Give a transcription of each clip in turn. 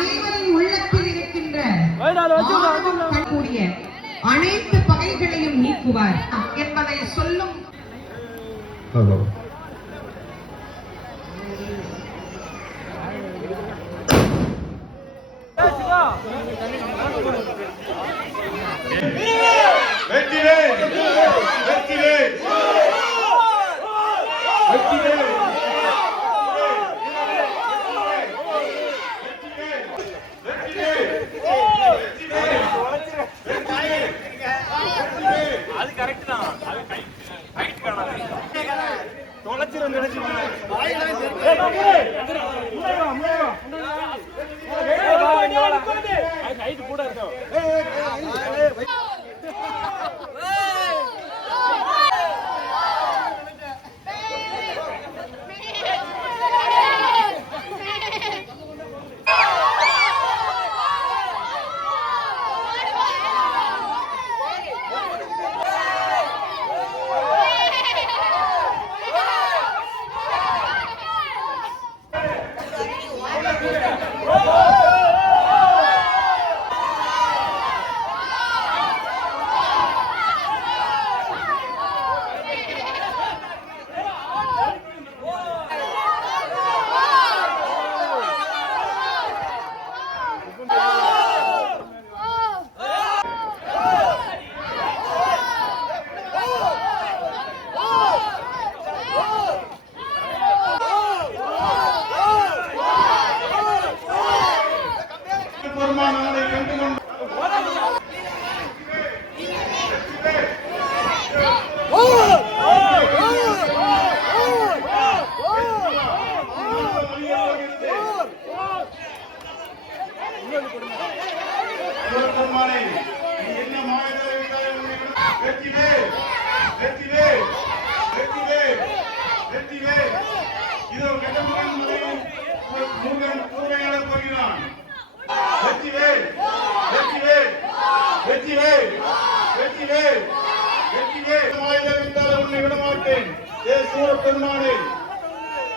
அனைவரின் உள்ளத்தில் இருக்கின்ற கூடிய அனைத்து பகைகளையும் நீக்குவார் என்பதை சொல்லும்.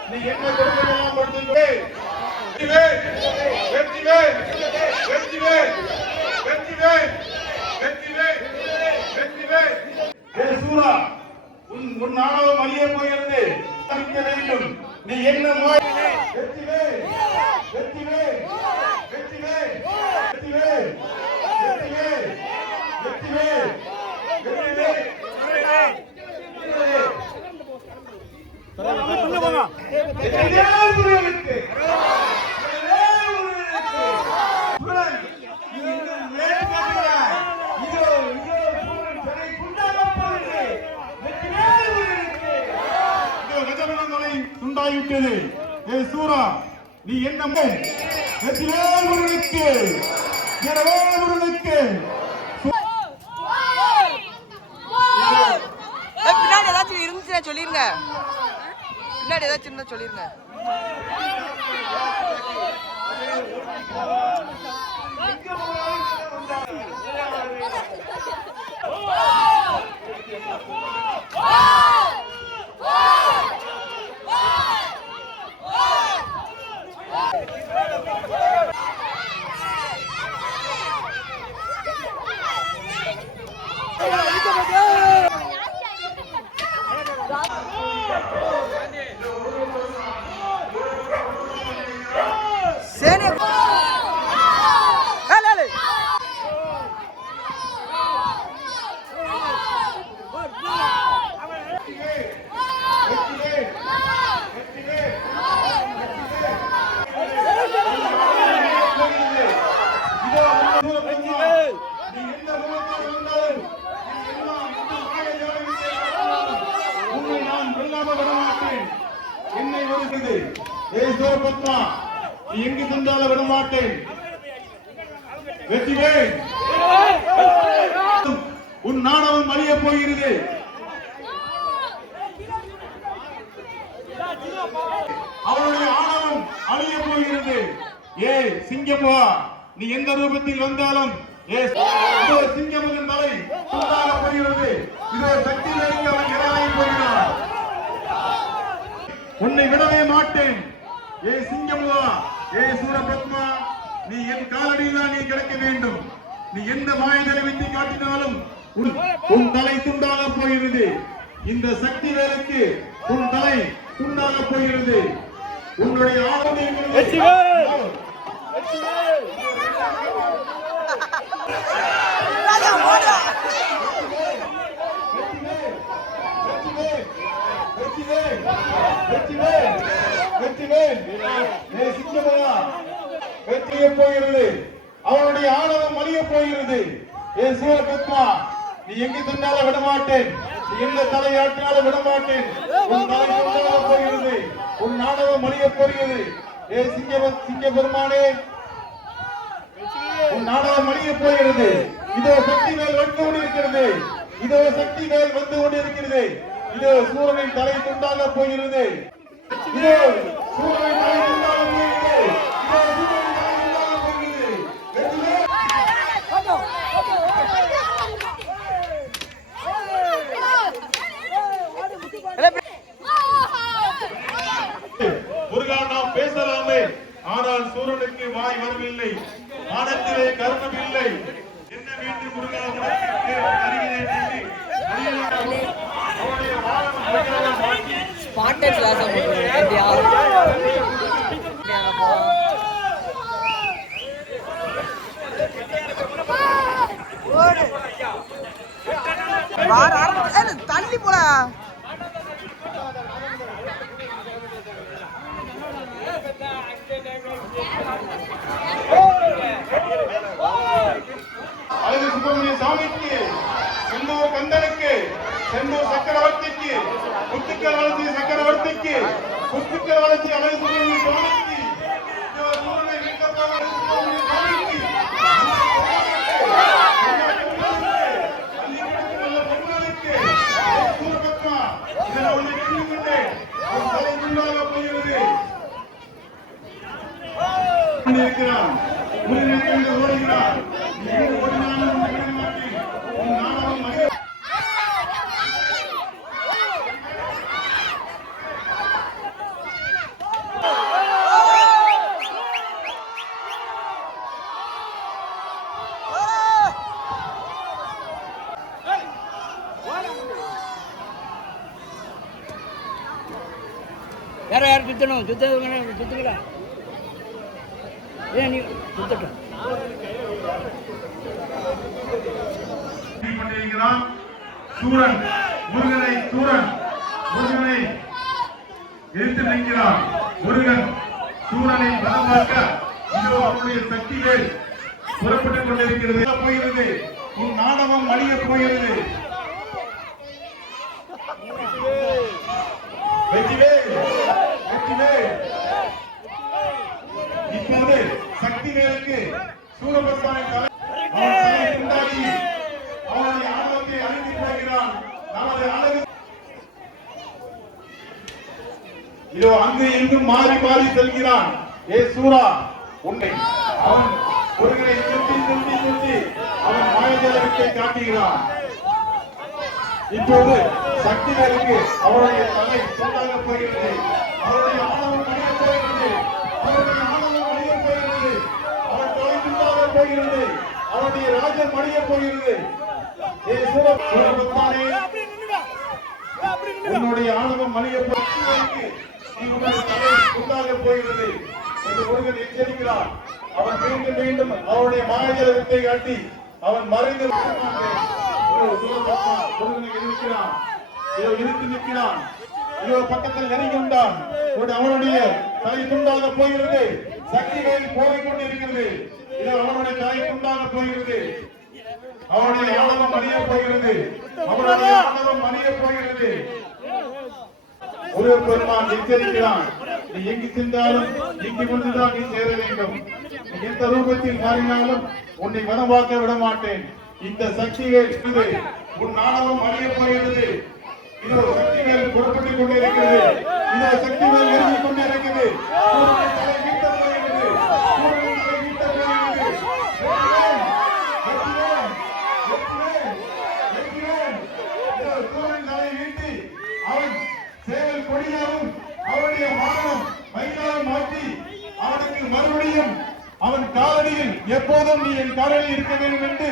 நீ என்ன கொடுக்கலாம் படுத்துவே உன் நாடகம் அழிய போகிறது வேண்டும். நீ என்ன உண்டாகிவிட்டது. சூரா நீ என்ன பின்னாடி ஏதாச்சும் இருந்துச்சுன்னா சொல்லிருங்க. பின்னாடி ஏதாச்சும் இருந்தா சொல்லிருங்க. என்னை வருகிறது. எங்கு சென்றாலும் விடமாட்டேன். வெற்றிவேல் உன் நாணவம் அழிய போகிறது. அவருடைய ஆணவம் அழிய போகிறது. சிங்கப்பா நீ எந்த ரூபத்தில் வந்தாலும் சிங்கமகன் தலை துண்டாக போகிறது. இதோ சக்தி அவன் இறங்கி போகிறான். உன்னை விடவே மாட்டேன். சிங்கமுகா சூரபத்மா நீ கதியில்தான் நீ கிடக்க வேண்டும். நீ எந்த மாயதலை வைத்து காட்டினாலும் உன் தலை துண்டாக போகிறது. இந்த சக்தி வேலைக்கு உன் தலை துண்டாக போகிறது. உன்னுடைய வெற்றிய போகிறது. அவனுடைய ஆணவம் அழிய போகிறது. என் சூரபத்மா, நீ எங்கு சென்றாலும் விடமாட்டேன். நீ எந்த தலையாட்டினாலும் விடமாட்டேன். உன் தலை கொண்டாக போகிறது. உன் ஆணவம் அழிய போகிறது. என் சிங்க பெருமானே, உன் ஆணவம் அழிய போகிறது. இதோ சக்தி மேல் வந்து கொண்டிருக்கிறது. இதோ சக்தி மேல் வந்து கொண்டிருக்கிறது. இதோ சூரனின் தலை துண்டாக போகிறது. இதோ சூரனின் தலை துண்டாக போகிறது. முருகா, நாம் பேசலாமே, ஆனால் சூரனுக்கு வாய் வரவில்லை. வானத்திலே கருணம் இல்லை. என்ன வேண்டும் முருகா, உனக்கு அறிகிறேன் சொல்லி அவனுடைய வானம் மாற்றி ஸ்பாட்டட் கிளாஸ் அப்படியா தள்ளி போல அழகு சுப்பிரமணிய சாமிக்கு, செந்தூர் கந்தனுக்கு, செந்தூர் சக்கரவர்த்திக்கு, முத்துக்கள் வளர்ச்சி சக்கரவர்த்திக்கு, முத்துக்கள் வளர்ச்சி அழகு சுப்பிரமணிய சுவாமிக்கு, சூரனை மீட்கப்பட்ட அழகு சுப்பிரமணிய சுவாமிக்கு, சூரபத்மா, இதனை உன்னை வெற்றி கொண்டேன். உன் தலை துண்டாக போகிறது. இருக்கிறான் முருகன் ஓடுகிறார். ஓடினாலும் மாட்டேன். உன் நாணம் மகிழ யார் சுத்தணும் சுத்துங்களா ஏன் நீ சுத்தட்டும் சூரன் முருகனை எதிர்த்து நிற்கிறான். முருகன் சூரனை பலமாக்க இதோ அவருடைய சக்திகள் புறப்பட்டுக் கொண்டிருக்கிறது. போகிறது. உன் நாணவம் அழிய போகிறது. இப்போது சக்தி வேலுக்கு சூரபத்மனின் தலை உண்டாகி அவனுடைய ஆணவத்தை அழித்து போகிறான். நமது அழகு இதோ அங்கு எங்கும் மாறி மாறி செல்கிறான். ஏ சூரா, உன்னை அவன் முருகனை சுட்டி அவன் மாயஜலத்தை காட்டுகிறான். இப்போது சக்தி வேலுக்கு அவருடைய தலை துண்டாக போகிறது. அவருடைய ஆணவம் அழிய போகிறது. அவருடைய ஆணவம் அழிய போகிறது. அவன் தலை துண்டாக போகிறது. அவருடைய ராஜ்யம் அழிய போகிறது. ஏ சூரபத்மனே, உன்னுடைய ஆணவம் அழிய போகிறது. நீ உன்னுடைய தலை துண்டாக போகிறது என்று முருகன் எச்சரிக்கிறான். அவன் மீண்டும் மீண்டும் அவருடைய மாயஜலத்தை காட்டி அவன் மறைந்து நிற்கிறான். பக்கத்தில் நெருங்கின்றான். அவனுடைய தலை துண்டாக போகிறது. சக்தி வேல் போய்கொண்டிருக்கிறது. அவனுடைய தலை துண்டாக போகிறது. அவனுடைய ஆணவம் அணிய போகிறது. அவனுடைய ஆணவம் அணிய போகிறது. ஒரு பெருமான் எச்சரிக்கிறான். நீ எங்கு சென்றாலும் இங்கு கொண்டுதான் நீ சேர வேண்டும். நீ எந்த ரூபத்தில் மாறினாலும் உன்னை வனவாக்க விட மாட்டேன். இந்த சக்திகள் உன் நாணவம் அழிய போகிறது. இதோ சக்திகள் புறப்பட்டுக் கொண்டிருக்கிறது. இதோ சக்திகள் நெருங்கிக் கொண்டிருக்கிறது. தலை மீட்ட போகிறது. சூரன் தலை மீட்டி அவன் சேவல் கொடியாகவும் அவனுடைய மானம் மயிலாக மாற்றி அவனுக்கு மறுபடியும் அவன் காலடியில் எப்போதும் நீ என் காலில் இருக்க வேண்டும் என்று